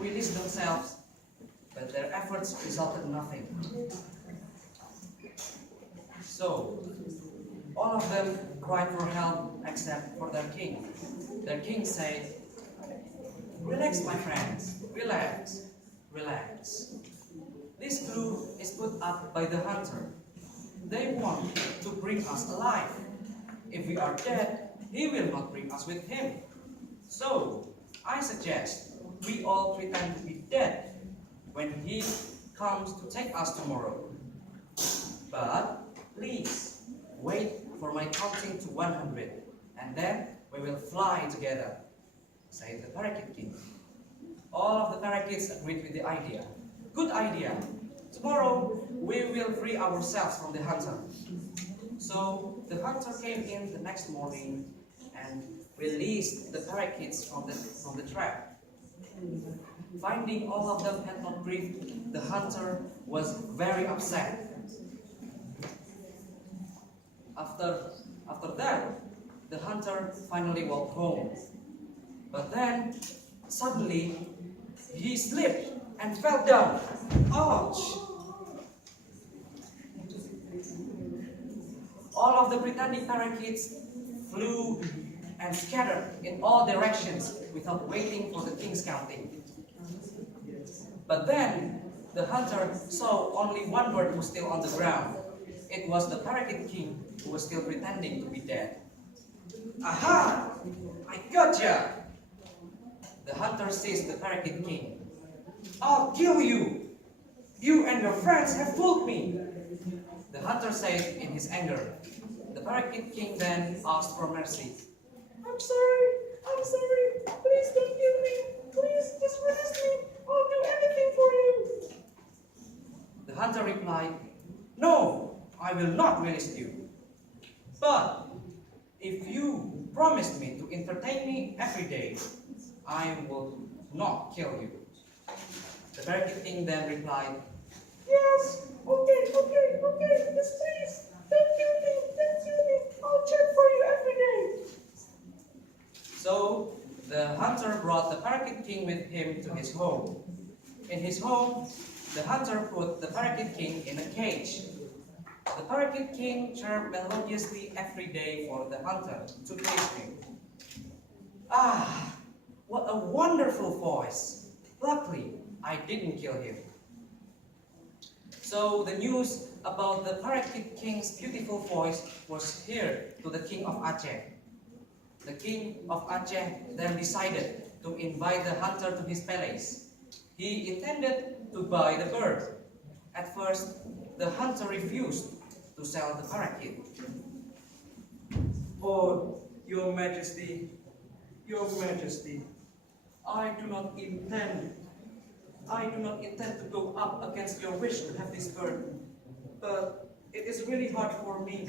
release themselves, but their efforts resulted in nothing. So, all of them cried for help except for their king. Their king said, "Relax, my friends, relax, relax. This clue is put up by the hunter. They want to bring us alive. If we are dead, he will not bring us with him. So, I suggest we all pretend to be dead when he comes to take us tomorrow. But please, wait for my counting to 100, and then we will fly together," said the parakeet king. All of the parakeets agreed with the idea. "Good idea. Tomorrow we will free ourselves from the hunter." So the hunter came in the next morning and released the parakeets from the trap. Finding all of them had not breathed, the hunter was very upset. After that, the hunter finally walked home. But then, suddenly, he slipped and fell down. Ouch! All of the pretending parakeets flew and scattered in all directions without waiting for the king's counting. But then, the hunter saw only one bird was still on the ground. It was the parakeet king who was still pretending to be dead. "Aha! I gotcha!" The hunter seized the parakeet king. "I'll kill you! You and your friends have fooled me!" the hunter said in his anger. The parakeet king then asked for mercy. I'm sorry, please don't kill me, please just release me, I'll do anything for you." The hunter replied, "No, I will not release you. But if you promise me to entertain me every day, I will not kill you." The parakeet king then replied, "Yes, okay, yes please, don't kill me, I'll check for you every day." So the hunter brought the parakeet king with him to his home. In his home, the hunter put the parakeet king in a cage. The parakeet king chirped melodiously every day for the hunter to please him. "Ah, what a wonderful voice! Luckily, I didn't kill him." So the news about the parakeet king's beautiful voice was heard to the king of Aceh. The king of Aceh then decided to invite the hunter to his palace. He intended to buy the bird. At first, the hunter refused to sell the parakeet. "Oh, your majesty, I do not intend to go up against your wish to have this bird, but it is really hard for me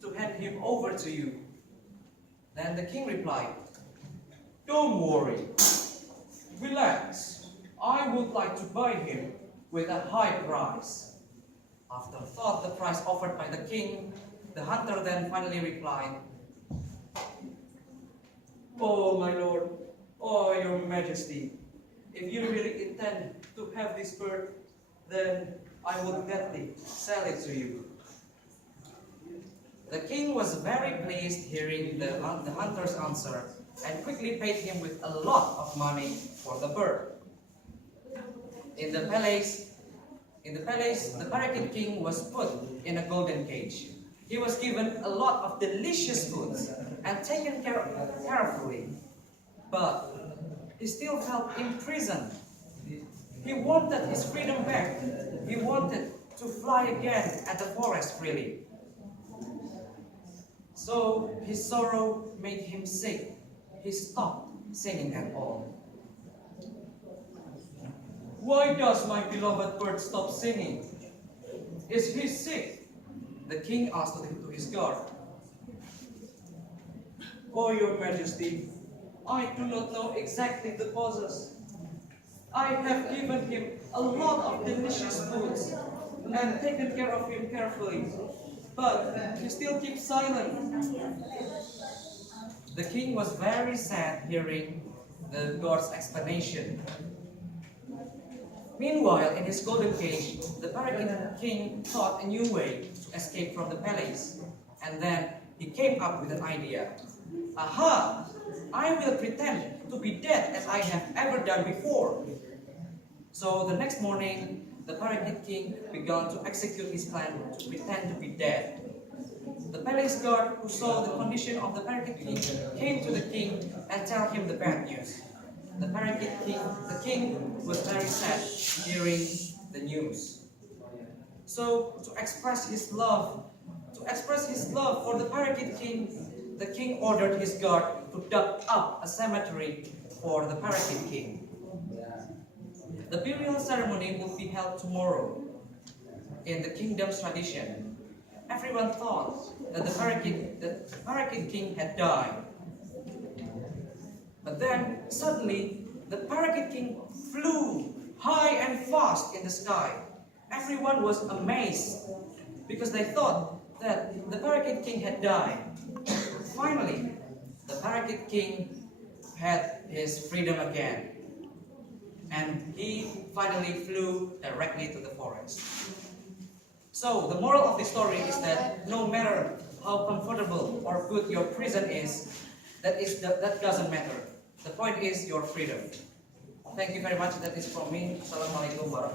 to hand him over to you." Then the king replied, "Don't worry, relax, I would like to buy him with a high price." After thought the price offered by the king, the hunter then finally replied, "Oh my lord, oh your majesty, if you really intend to have this bird, then I will gladly sell it to you." The king was very pleased hearing the hunter's answer and quickly paid him with a lot of money for the bird. In the palace, the parakeet king was put in a golden cage. He was given a lot of delicious foods and taken care of carefully. But he still felt imprisoned. He wanted his freedom back. He wanted to fly again at the forest freely. So his sorrow made him sick. He stopped singing at all. "Why does my beloved bird stop singing? Is he sick?" the king asked to his guard. "Oh, your majesty, I do not know exactly the causes. I have given him a lot of delicious foods and taken care of him carefully, but he still keeps silent." The king was very sad hearing the guard's explanation. Meanwhile, in his golden cage, the parakeet king thought a new way to escape from the palace. And then he came up with an idea. Aha! I will pretend to be dead as I have ever done before. So the next morning, the parakeet king began to execute his plan to pretend to be dead. The palace guard who saw the condition of the parakeet king came to the king and told him the bad news. The king was very sad hearing the news. So to express his love for the parakeet king, the king ordered his guard to dig up a cemetery for the parakeet king. The burial ceremony will be held tomorrow. In the kingdom's tradition, everyone thought that the parakeet king had died. But then, suddenly, the parakeet king flew high and fast in the sky. Everyone was amazed because they thought that the parakeet king had died. Finally, the parakeet king had his freedom again. And he finally flew directly to the forest. So, the moral of the story is that no matter how comfortable or good your prison is, that doesn't matter. The point is your freedom. Thank you very much. That is from me. Assalamualaikum warahmatullahi wabarakatuh.